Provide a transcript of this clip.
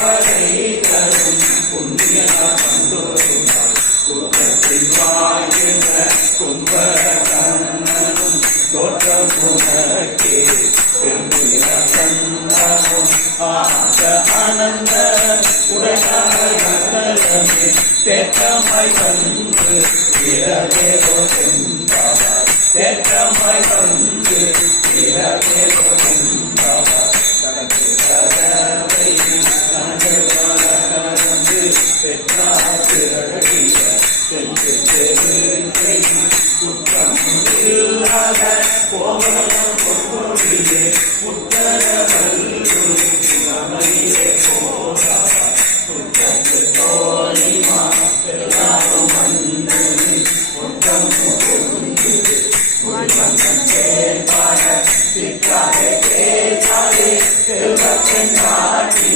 பதை தரும் புண்ணிய பந்தோருமாய் குற்றத்தில் வாழ்கின்ற கும்பகர்ணனும் தோற்றம் உனக்கே பெருமித சந்தமும் ஆக ஆனந்த உடையாமே தேற்றமாய் வந்து இரவேவோ சென்றார் தேற்றமாய் வந்து இரவேவோ சென்றார் கடற்கரை கலந்து பெற்றாக்கு அழகிய சென்று தெருக்கை குற்றம் இல்லாத கோவலம் பொருளிலே உத்தரவல்லு அமையே போரா குற்றத்து தோழிமா எல்லாரும் வந்து குற்றம் புகுந்து முன்வந்தன் கேட்பாட சிற்றாதே கேட்டாதே செல்வத்தின் காட்டி